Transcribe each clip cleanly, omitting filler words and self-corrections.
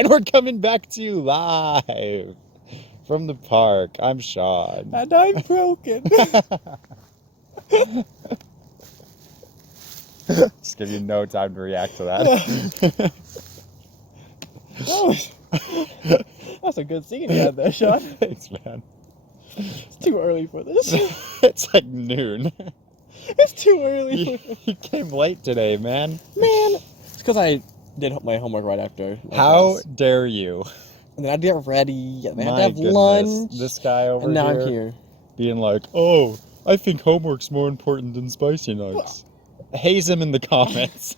And we're coming back to you live from the park. I'm Sean. And I'm broken. Just give you no time to react to that. That's a good scene you had there, Sean. Thanks, man. It's too early for this. It's like noon. It's too early. You came late today, man. Man, it's because I did my homework right after. How class. dare you? And then I had to get ready, and then I had My to have goodness. lunch. This guy over and now here I'm here. being like, oh, I think homework's more important than spicy nugs. Haze him in the comments.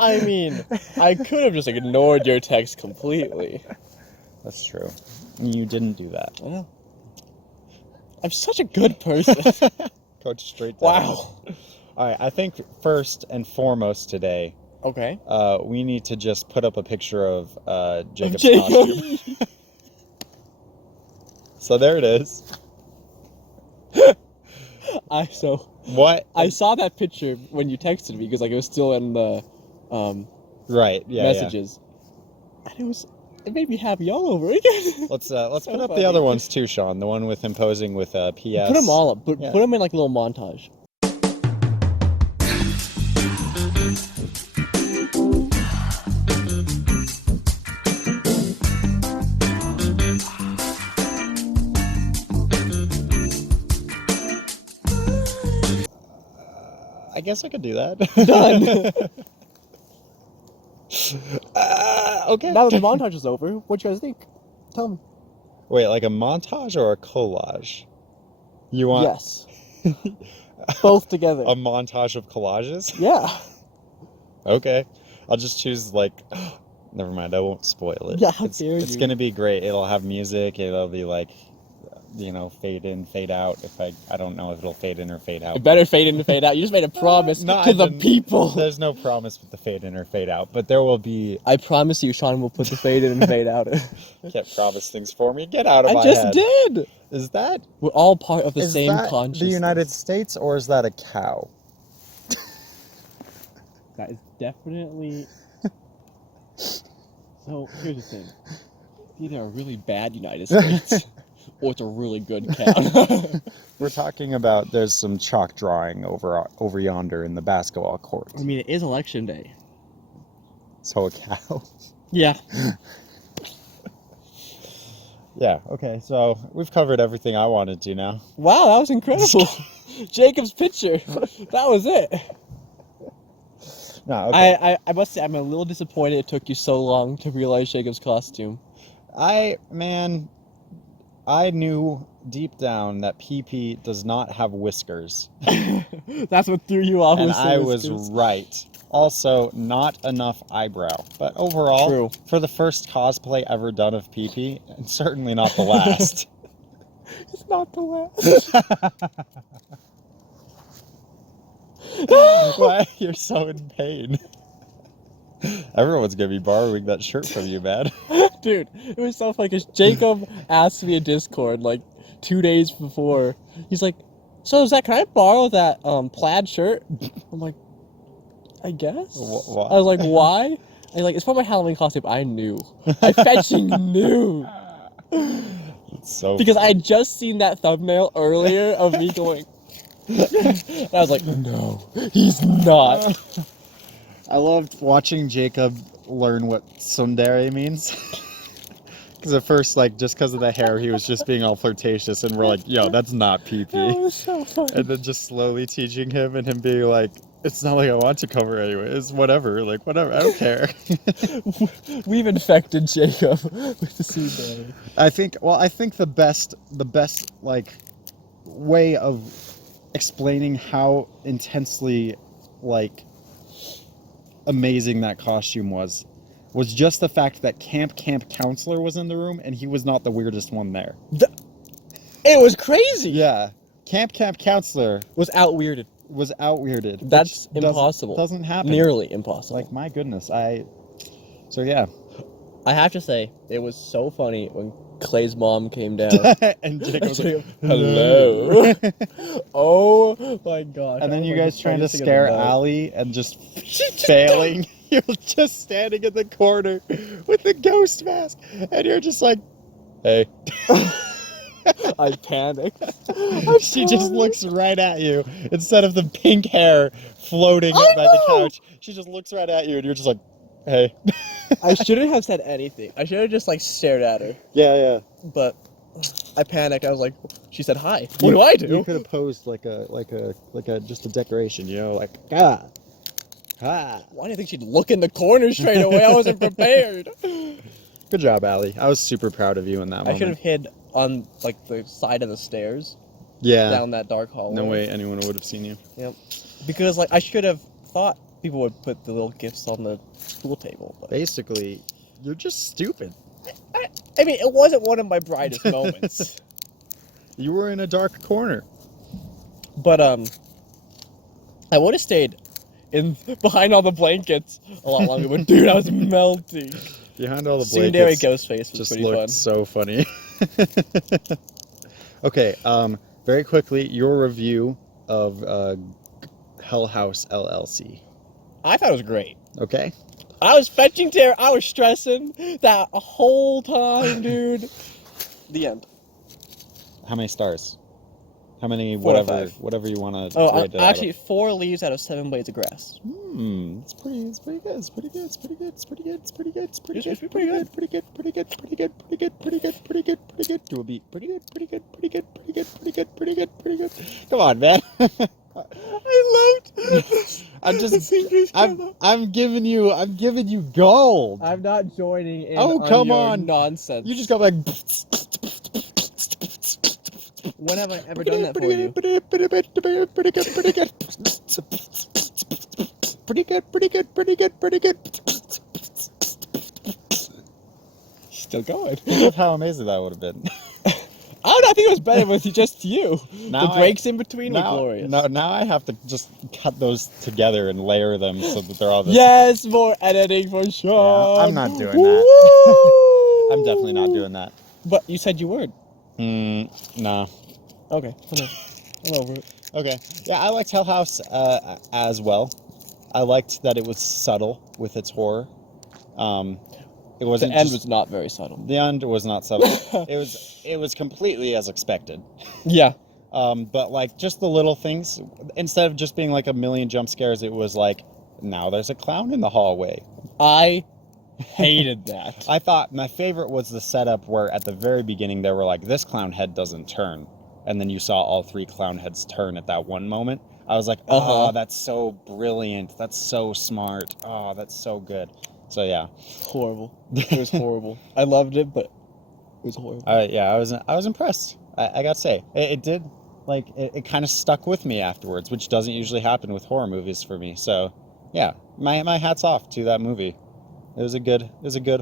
I mean, I could have just ignored your text completely. That's true. You didn't do that. Well, I'm such a good person. Coach straight down. Wow. All right, I think first and foremost today, Okay. we need to just put up a picture of Jacob's Jacob. costume. So there it is. What? I saw that picture when you texted me because it was still in the right, yeah, messages. Yeah. And it made me happy all over again. Let's put up the other ones too, Sean. The one with him posing with PS. Put them all up. Put them in a little montage. I guess I could do that. Done. Okay. Now that the montage is over, what do you guys think? Tell me. Wait, like a montage or a collage? You want? Yes. Both together. A montage of collages? Yeah. Okay. I'll just choose never mind, I won't spoil it. Yeah, how dare you. It's gonna be great. It'll have music, it'll be fade in, fade out. I don't know if it'll fade in or fade out. It better fade in and fade out. You just made a promise to the people. There's no promise with the fade in or fade out, but there will be. I promise you, Sean will put the fade in and fade out. Can't promise things for me. Get out of my head. I just did. Is that? We're all part of the same consciousness. Is that the United States or is that a cow? That is definitely. So here's the thing. It's either a really bad United States. Or it's a really good cow. We're talking about there's some chalk drawing over yonder in the basketball court. I mean, it is election day. So a cow? Yeah. Yeah, okay, so we've covered everything I wanted to now. Wow, that was incredible. Jacob's picture. That was it. No, okay. I must say, I'm a little disappointed it took you so long to realize Jacob's costume. I knew deep down that PP does not have whiskers. That's what threw you off. And I was right. Also, not enough eyebrow. But overall, True. For the first cosplay ever done of PP, and certainly not the last. It's not the last. Why? You're so in pain. Everyone's gonna be borrowing that shirt from you, man. Dude, it was so funny because Jacob asked me in Discord 2 days before. He's like, "So Zach, can I borrow that plaid shirt?" I'm like, "I guess." Why? I was like, "Why?" He's like, "It's for my Halloween costume." I knew. I fetching knew. It's so because I had just seen that thumbnail earlier of me going. And I was like, "No, he's not." I loved watching Jacob learn what tsundere means. Because at first, just because of the hair, he was just being all flirtatious, and we're like, yo, that's not PP. That was so funny. And then just slowly teaching him, and him being like, it's not like I want to cover anyway. It's whatever. Whatever. I don't care. We've infected Jacob with the tsundere. I think the best, way of explaining how intensely, amazing that costume was just the fact that camp counselor was in the room and he was not the weirdest one there. It was crazy. Yeah, camp counselor was out-weirded. That's impossible. Doesn't happen. Nearly impossible. My goodness, So yeah, I have to say it was so funny when Clay's mom came down. and Jake was like, hello. Oh my gosh. And then you guys trying to scare Allie and just failing. you're just standing in the corner with the ghost mask, and you're just like, hey. I panicked. She just looks right at you. Instead of the pink hair floating by the couch, she just looks right at you, and you're just like, hey. I shouldn't have said anything. I should have just like stared at her. Yeah. But I panicked. I was like, she said hi. What do I do? You could have posed like a just a decoration, you know, like Why do you think she'd look in the corner straight away? I wasn't prepared. Good job, Allie. I was super proud of you in that moment. I should have hid on like the side of the stairs. Yeah. Down that dark hallway. No way anyone would have seen you. Yep. Because like I should have thought people would put the little gifts on the pool table. But Basically, you're just stupid. I mean, it wasn't one of my brightest moments. You were in a dark corner. But I would have stayed in behind all the blankets a lot longer. But dude, I was melting. Behind all the Tsundere blankets. Ghostface was Just pretty looked fun. so funny. Okay, very quickly, your review of Hell House LLC. I thought it was great. Okay. I was fetching terror. I was stressing that whole time, dude. The end. How many stars? How many 4 out of 5. whatever you want to Oh, rate it actually, out 4 leaves out of 7 blades of grass. of. It's pretty good. It's pretty good. It's pretty good. It's pretty good. It's pretty good. It's pretty good. It's pretty It's good. pretty good. Pretty good. Pretty good. Pretty good. Pretty good. Pretty good. Pretty good. Pretty good. Do a beat. Pretty good. Pretty good. Pretty good. Pretty good. Pretty good. Pretty good. Pretty good. Come on, man. I loved. I'm just. I'm giving you gold. I'm not joining in. Oh, on come your on. nonsense. You just got like. When have I ever done that for you? Pretty good. Pretty good. Pretty good. Pretty good. Pretty good. Pretty good. Pretty good. Still going. Think of how amazing that would have been. I don't know, I think it was better with just you. Now The breaks in between were now, glorious. now I have to just cut those together and layer them so that they're all this. Yes, more editing for sure. Yeah, I'm not doing that. I'm definitely not doing that. But you said you would. Nah. Okay, I'm over it. Okay. Yeah, I liked Hell House as well. I liked that it was subtle with its horror. It wasn't. The end was not very subtle. The end was not subtle. It was completely as expected. Yeah. But like just the little things, instead of just being like a million jump scares, it was like, now there's a clown in the hallway. I hated that. I thought my favorite was the setup where at the very beginning they were like, this clown head doesn't turn. And then you saw all 3 clown heads turn at that one moment. I was like, oh, that's so brilliant. That's so smart. Oh, that's so good. So yeah. Horrible. It was horrible. I loved it, but it was horrible. I was impressed. I gotta say, it did, like, it kind of stuck with me afterwards, which doesn't usually happen with horror movies for me. So yeah, my hat's off to that movie. It was a good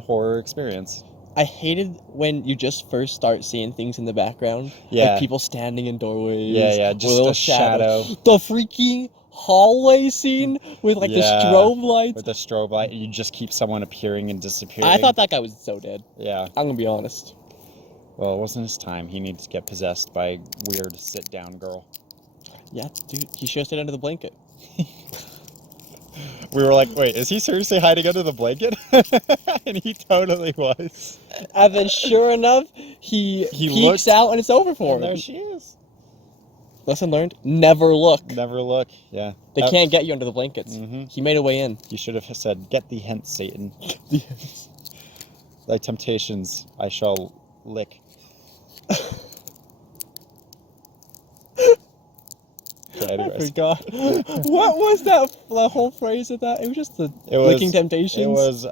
horror experience. I hated when you just first start seeing things in the background. Yeah. Like people standing in doorways. Yeah, just a shadow. The freaking hallway scene with like the strobe lights. With the strobe light, and you just keep someone appearing and disappearing. I thought that guy was so dead. Yeah. I'm gonna be honest. Well, it wasn't his time. He needed to get possessed by a weird sit-down girl. Yeah, dude, he should have stayed under the blanket. We were like, wait, is he seriously hiding under the blanket? And he totally was. And then sure enough, he peeks out and it's over for him. There she is. Lesson learned, never look. Never look, yeah. They can't get you under the blankets. Mm-hmm. He made a way in. You should have said, get thee hence, Satan. Thy temptations I shall lick. Okay, anyways. I forgot. What was that whole phrase of that? It was just the licking temptations. It was,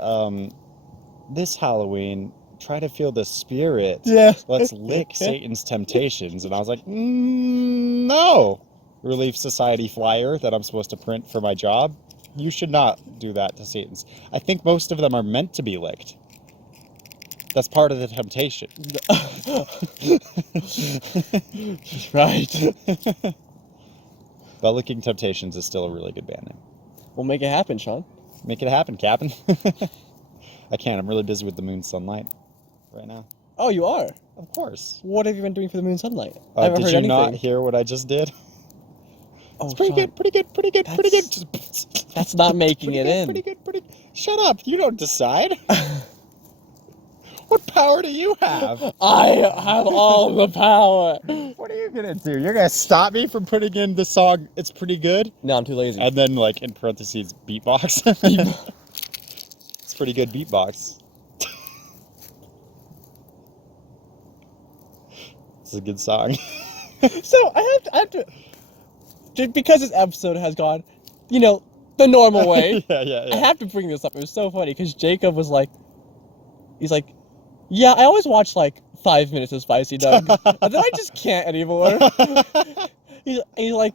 this Halloween, try to feel the spirit. Yeah. Let's lick Satan's temptations. And I was like, no. Relief Society flyer that I'm supposed to print for my job. You should not do that to Satan's. I think most of them are meant to be licked. That's part of the temptation. Right. But Licking Temptations is still a really good band name. We'll make it happen, Sean. Make it happen, Captain. I can't. I'm really busy with the Moon Sunlight right now. Oh, you are? Of course. What have you been doing for the Moon Sunlight? I haven't heard anything. Did you anything. not hear what I just did? Oh, It's pretty Sean, good, pretty good, pretty good, pretty good. That's not making Pretty it good, in. pretty good, pretty. Shut up! You don't decide. What power do you have? I have all the power. What are you gonna do? You're gonna stop me from putting in the song "It's Pretty Good" No, I'm too lazy. and then like in parentheses beatbox. It's pretty good beatbox. It's a good song. So I have to, just because this episode has gone, the normal way. yeah. I have to bring this up. It was so funny because Jacob was like, he's like, yeah, I always watch like 5 minutes of Spicy Doug, and then I just can't anymore. he's like,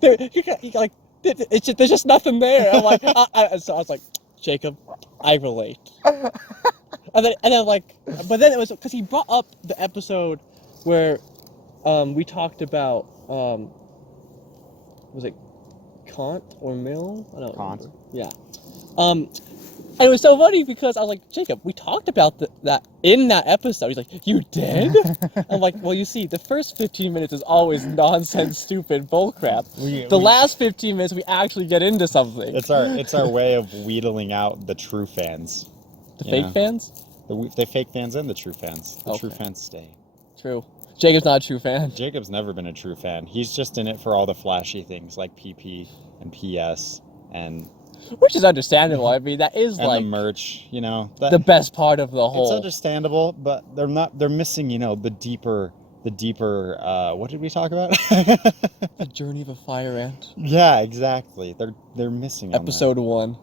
he's like, there's just nothing there. I'm like, so I was like, Jacob, I relate. And then like, but then it was because he brought up the episode where, we talked about, was it Kant or Mill? I don't Kant. remember. Yeah. And it was so funny because I was like, Jacob, we talked about that in that episode. He's like, you did? I'm like, well, you see, the first 15 minutes is always nonsense, stupid bullcrap. The last 15 minutes, we actually get into something. It's our way of wheedling out the true fans. The fake fans? The fake fans and the true fans. The true Okay. fans stay. True. Jacob's not a true fan. Jacob's never been a true fan. He's just in it for all the flashy things like PP and PS and Which is understandable. I mean, that is and like the merch, the best part of the It's whole. understandable, but they're missing, the deeper what did we talk about? The journey of a fire ant. Yeah, exactly. They're missing on Episode 1.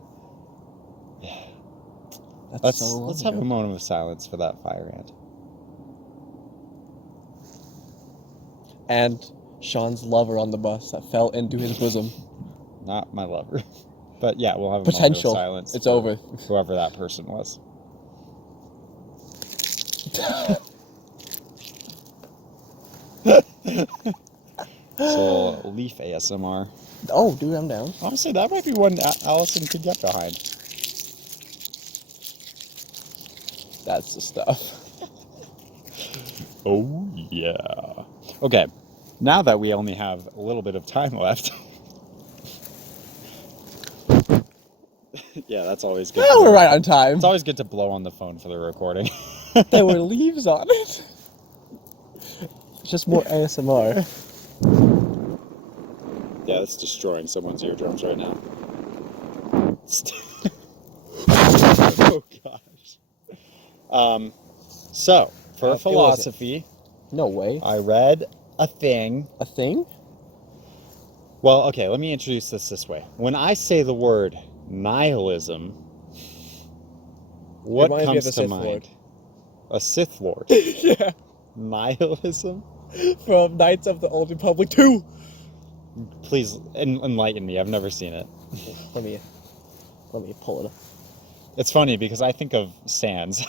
Yeah. That's Let's have a moment of silence for that fire ant. And Sean's lover on the bus that fell into his bosom. Not my lover. But yeah, we'll have a Potential. moment of silence. It's for over. Whoever that person was. So, Leaf ASMR. Oh, dude, I'm down. Honestly, that might be one Allison could get behind. That's the stuff. Oh, yeah. Okay, now that we only have a little bit of time left. Yeah, that's always good. Well, we're right on time. It's always good to blow on the phone for the recording. There were leaves on it. It's just more ASMR. Yeah, that's destroying someone's eardrums right now. Oh, gosh. So, for philosophy, No way. I read a thing. A thing? Well, okay, let me introduce this way. When I say the word nihilism, what Reminds me of comes the to Sith mind? Lord. A Sith Lord. Yeah. Nihilism? From Knights of the Old Republic 2. Please enlighten me. I've never seen it. Let me pull it up. It's funny because I think of Sans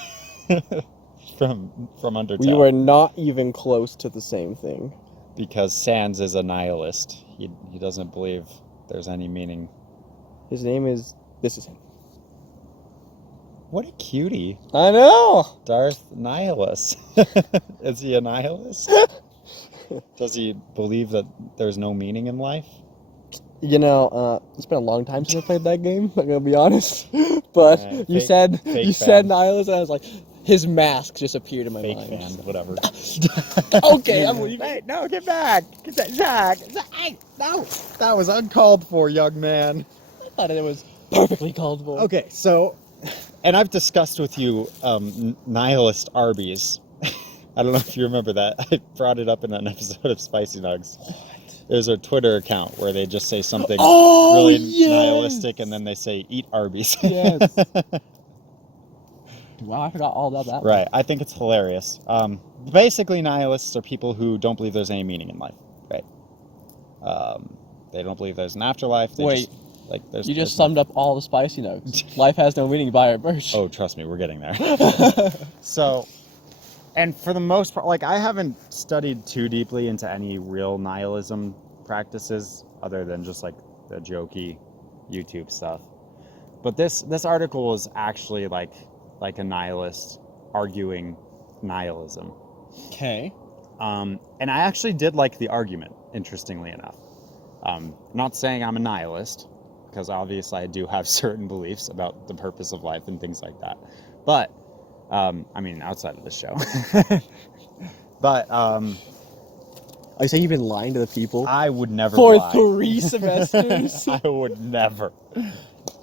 from Undertale. We were not even close to the same thing. Because Sans is a nihilist. He doesn't believe there's any meaning. His name is... This is him. What a cutie. I know! Darth Nihilus. Is he a nihilist? Does he believe that there's no meaning in life? It's been a long time since I played that game, I'm gonna be honest. But you said Nihilus, and I was like, his mask just appeared in my Fake mind. fan, whatever. Okay, I'm leaving. Hey, no, get back! Get that, Zach! Hey, no! That was uncalled for, young man. I thought it was perfectly called for. Okay, so, and I've discussed with you nihilist Arby's. I don't know if you remember that. I brought it up in an episode of Spicy Nuggs. There's a Twitter account where they just say something really nihilistic and then they say, eat Arby's. Yes. Wow, I forgot all about that. Right, I think it's hilarious. Basically, nihilists are people who don't believe there's any meaning in life, right? They don't believe there's an afterlife. Wait, there's, you just summed up all the Spicy Nugs. Life has no meaning, buy our merch. Oh, trust me, we're getting there. So, and for the most part, I haven't studied too deeply into any real nihilism practices other than just the jokey YouTube stuff. But this article was actually like a nihilist arguing nihilism. Okay. And I actually did like the argument, interestingly enough. I'm not saying I'm a nihilist, because obviously I do have certain beliefs about the purpose of life and things like that. But, I mean, outside of the show. But, I say you've been lying to the people I would never for lie. 3 semesters. I would never,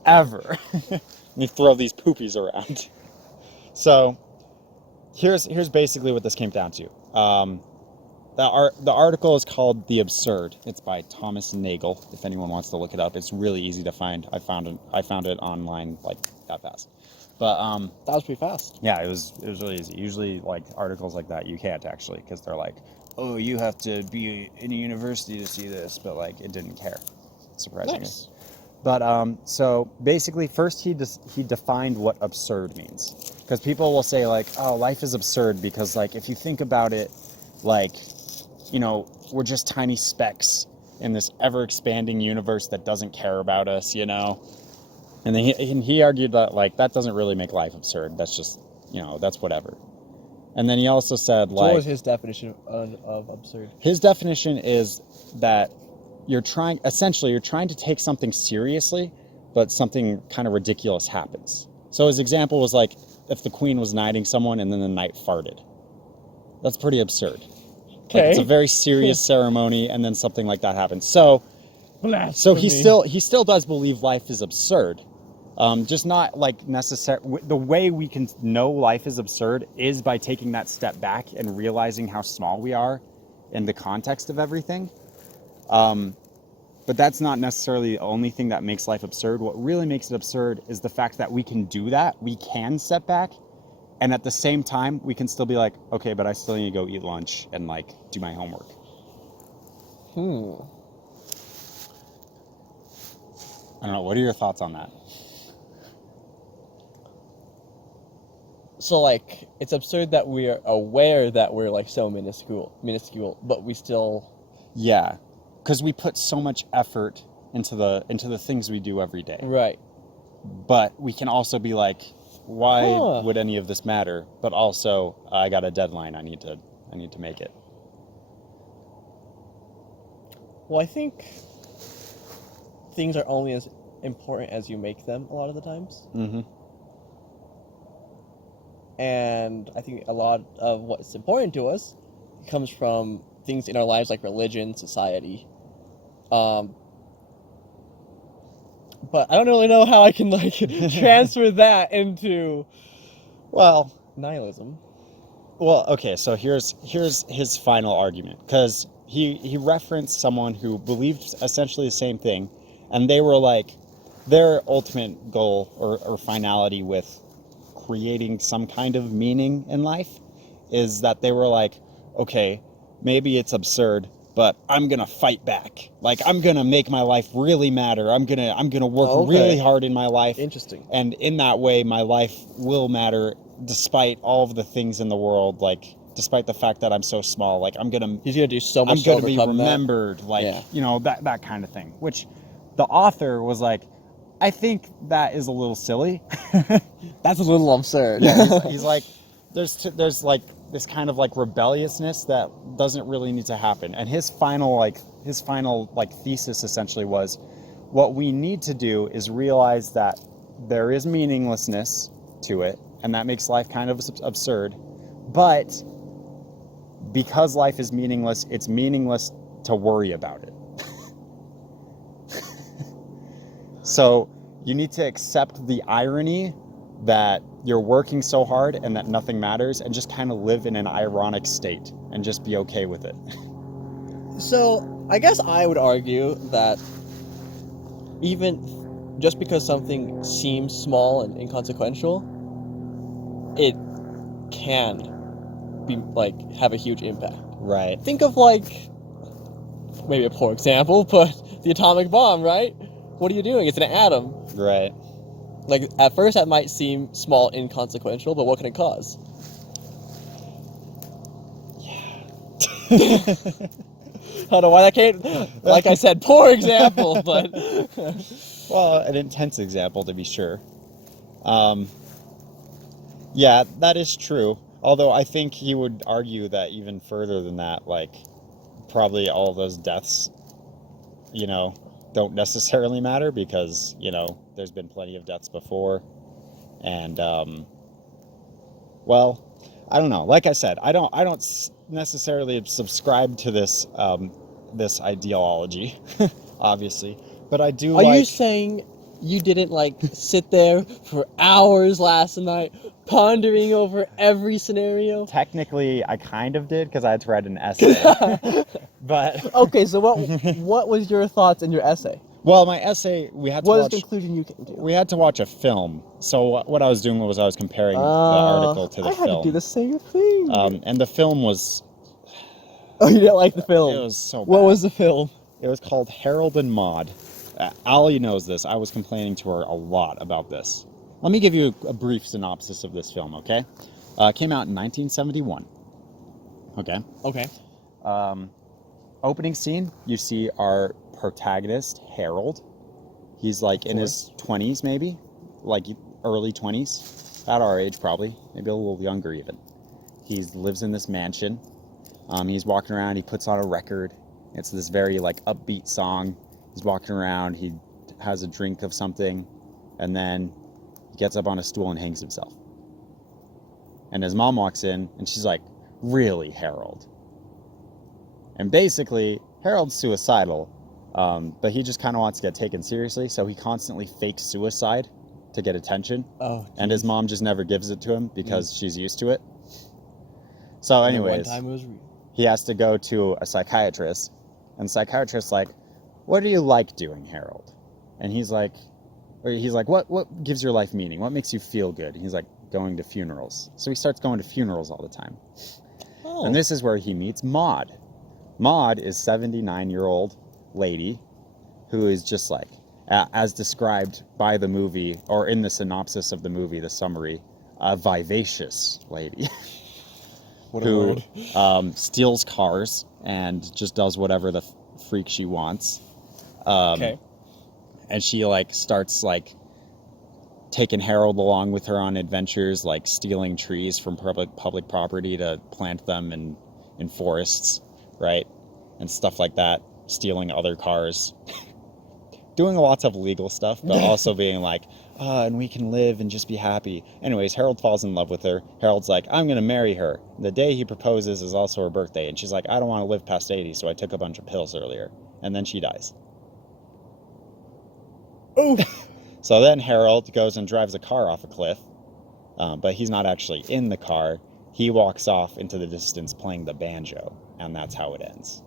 ever. Let me throw these poopies around. So, here's basically what this came down to. The article is called "The Absurd." It's by Thomas Nagel. If anyone wants to look it up, it's really easy to find. I found it online like that fast. But That was pretty fast. yeah, it was really easy. Usually, like articles like that, you can't actually, because they're like, oh, you have to be in a university to see this, but like it didn't care, surprisingly. Nice. But so basically, first he defined what absurd means, because people will say like, oh, life is absurd because like if you think about it, like, you know, we're just tiny specks in this ever expanding universe that doesn't care about us, you know. And then he argued that like that doesn't really make life absurd. That's just, you know, that's whatever. And then he also said, So like, what was his definition of absurd? his definition is that you're trying to take something seriously, but something kind of ridiculous happens. So his example was like if the queen was knighting someone and then the knight farted. That's pretty absurd. Okay. Like, it's a very serious ceremony, and then something like that happens. So Blasphemy. he still does believe life is absurd. Just not like necessary. The way we can know life is absurd is by taking that step back and realizing how small we are in the context of everything. But that's not necessarily the only thing that makes life absurd. What really makes it absurd is the fact that we can do that. We can step back, and at the same time, we can still be like, okay, but I still need to go eat lunch and like do my homework. I don't know. What are your thoughts on that? So like it's absurd that we are aware that we're like so minuscule, but we still. Yeah, because we put so much effort into the things we do every day. Right. But we can also be like, why would any of this matter? But also, I got a deadline. I need to make it. Well, I think things are only as important as you make them a lot of the times. Mm-hmm. And I think a lot of what's important to us comes from things in our lives like religion, society. But I don't really know how I can like transfer that into nihilism. Well, okay, so here's his final argument, because he referenced someone who believed essentially the same thing, and they were like, their ultimate goal or finality with creating some kind of meaning in life is that they were like, okay, maybe it's absurd, but I'm gonna fight back. Like, I'm gonna make my life really matter. I'm gonna work really hard in my life. Interesting. And in that way, my life will matter despite all of the things in the world. Like, despite the fact that I'm so small. Like, he's gonna do so much. I'm gonna be remembered. Like, yeah. You know, that kind of thing. Which the author was like, I think that is a little silly. That's a little absurd. Yeah, he's like, there's like this kind of like rebelliousness that doesn't really need to happen. And his final thesis essentially was, what we need to do is realize that there is meaninglessness to it, and that makes life kind of absurd. But because life is meaningless, it's meaningless to worry about it. So you need to accept the irony that you're working so hard and that nothing matters, and just kind of live in an ironic state and just be okay with it. So I guess I would argue that even just because something seems small and inconsequential, it can be like have a huge impact. Right. Think of like, maybe a poor example, but the atomic bomb, right? What are you doing? It's an atom. Right. Like, at first that might seem small, inconsequential, but what can it cause? Yeah. I don't know why that came. Like I said, poor example, but well, an intense example to be sure. Yeah, that is true. Although I think he would argue that even further than that, like, probably all of those deaths, don't necessarily matter because, there's been plenty of deaths before. And, well, I don't know. Like I said, I don't necessarily subscribe to this ideology, obviously, but I do Are like... you saying you didn't sit there for hours last night pondering over every scenario? Technically, I kind of did because I had to write an essay. But okay, so what was your thoughts in your essay? Well, my essay, we had to What is watch... the conclusion you came to? We had to watch a film. So what I was doing was I was comparing the article to the film. I had to do the same thing. And the film was... Oh, you didn't like the film? It was so bad. What was the film? It was called Harold and Maude. Allie knows this. I was complaining to her a lot about this. Let me give you a brief synopsis of this film, okay? It came out in 1971. Okay? Okay. Opening scene, you see our protagonist, Harold. He's in his 20s, maybe? Early 20s. About our age, probably. Maybe a little younger, even. He lives in this mansion. He's walking around. He puts on a record. It's this very, upbeat song. He's walking around. He has a drink of something. And then he gets up on a stool and hangs himself. And his mom walks in, and she's like, "Really, Harold?" And basically, Harold's suicidal, but he just kind of wants to get taken seriously, so he constantly fakes suicide to get attention. Oh, and his mom just never gives it to him because she's used to it. So anyways, one time it was real. He has to go to a psychiatrist, and the psychiatrist's like, "What do you like doing, Harold?" And he's like, what gives your life meaning? What makes you feel good? And he's like, "Going to funerals." So he starts going to funerals all the time. Oh. And this is where he meets Maude. Maude is 79-year-old lady who is just as described by the movie, or in the synopsis of the movie, the summary, a vivacious lady. What a who word. Steals cars and just does whatever the freak she wants. Okay. And she starts taking Harold along with her on adventures, stealing trees from public property to plant them in forests, right? And stuff like that. Stealing other cars. Doing lots of legal stuff, but also being and we can live and just be happy. Anyways, Harold falls in love with her. Harold's like, "I'm going to marry her." The day he proposes is also her birthday. And she's like, "I don't want to live past 80, so I took a bunch of pills earlier." And then she dies. Oh. So then Harold goes and drives a car off a cliff. But he's not actually in the car. He walks off into the distance playing the banjo. And that's how it ends.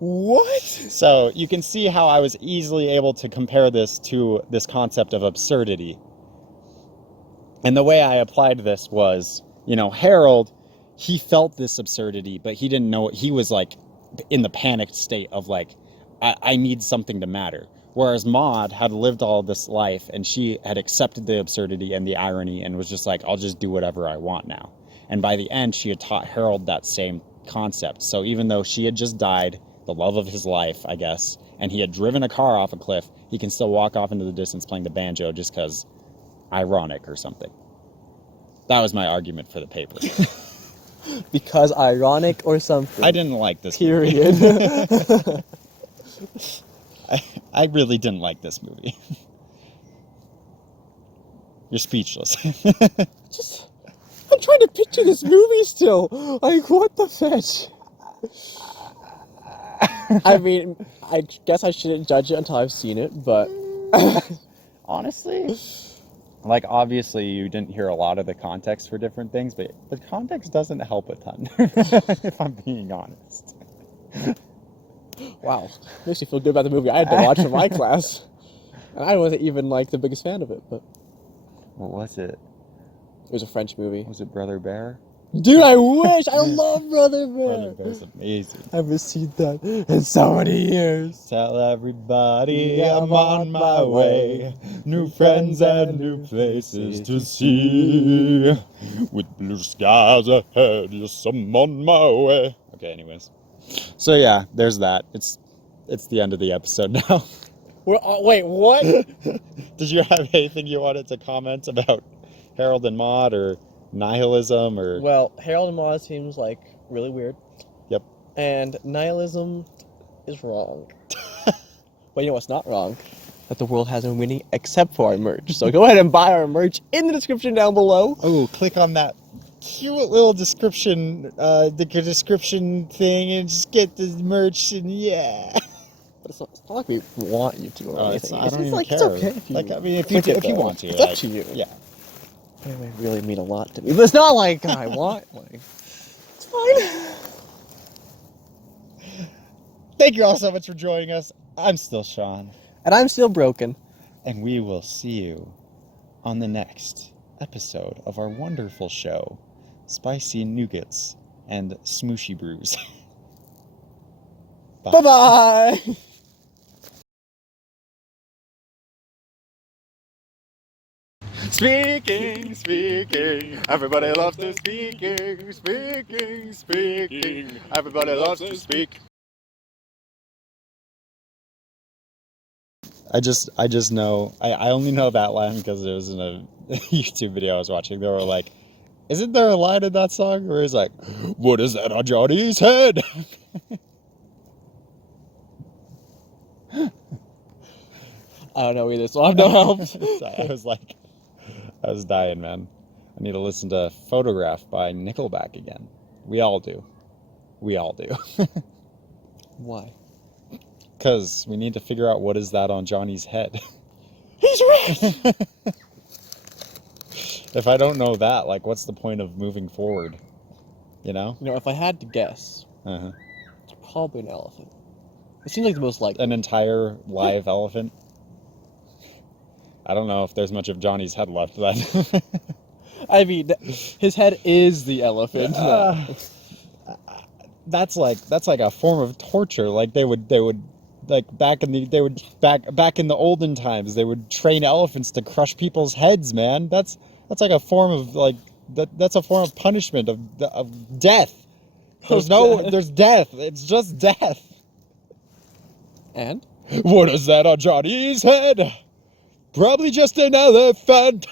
What? So you can see how I was easily able to compare this to this concept of absurdity. And the way I applied this was, Harold, he felt this absurdity, but he didn't know it. He was in the panicked state of I need something to matter. Whereas Maude had lived all this life and she had accepted the absurdity and the irony and was just I'll just do whatever I want now. And by the end, she had taught Harold that same concept. So even though she had just died, the love of his life, I guess, and he had driven a car off a cliff, he can still walk off into the distance playing the banjo just because ironic or something. That was my argument for the paper. Because ironic or something. I didn't like this period. movie. I really didn't like this movie. You're speechless. I'm trying to picture this movie still. What the fetch? I mean, I guess I shouldn't judge it until I've seen it, but... Honestly, obviously you didn't hear a lot of the context for different things, but the context doesn't help a ton, if I'm being honest. Wow. Makes me feel good about the movie I had to watch for my class. And I wasn't even, the biggest fan of it, but... What was it? It was a French movie. Was it Brother Bear? Dude, I wish! I love Brother Bear! Brother Bear's amazing. I haven't seen that in so many years. Tell everybody I'm on my way. New friends and new places to see. With blue skies ahead, yes, I'm on my way. Okay, anyways. So yeah, there's that. It's the end of the episode now. Wait, what? Did you have anything you wanted to comment about Harold and Maude or nihilism or... Well, Harold and Maude seems really weird. Yep. And nihilism, is wrong. But you know what's not wrong? That the world hasn't been winning except for our merch. So go ahead and buy our merch in the description down below. Oh, click on that cute little description, the description thing, and just get the merch, and yeah. But it's not like we want you to or anything. I don't even like, care. It's okay if you like, I mean, if click it, you though. want to, It's like, up to you. Yeah. It might really mean a lot to me. But it's not like I want. Like, it's fine. Thank you all so much for joining us. I'm still Sean. And I'm still broken. And we will see you on the next episode of our wonderful show, Spicy Nougats and Smooshy Brews. Bye. Bye-bye. Speaking, everybody loves to speaking, everybody loves to speak. I just know, I only know that line because it was in a YouTube video I was watching. They were like, isn't there a line in that song where he's like, what is that on Johnny's head? I don't know either, so I have no help. I was dying, man. I need to listen to Photograph by Nickelback again. We all do. Why? Because we need to figure out what is that on Johnny's head. He's right! If I don't know that, like, what's the point of moving forward? You know? You know, if I had to guess, Uh-huh. it's probably an elephant. It seems like the most likely. An entire live elephant? I don't know if there's much of Johnny's head left then. I mean, his head is the elephant. That's like a form of torture. Like they would like back in the olden times, they would train elephants to crush people's heads, man. That's like a form of like that's a form of punishment of death. There's death. It's just death. And? What is that on Johnny's head? Probably just an elephant.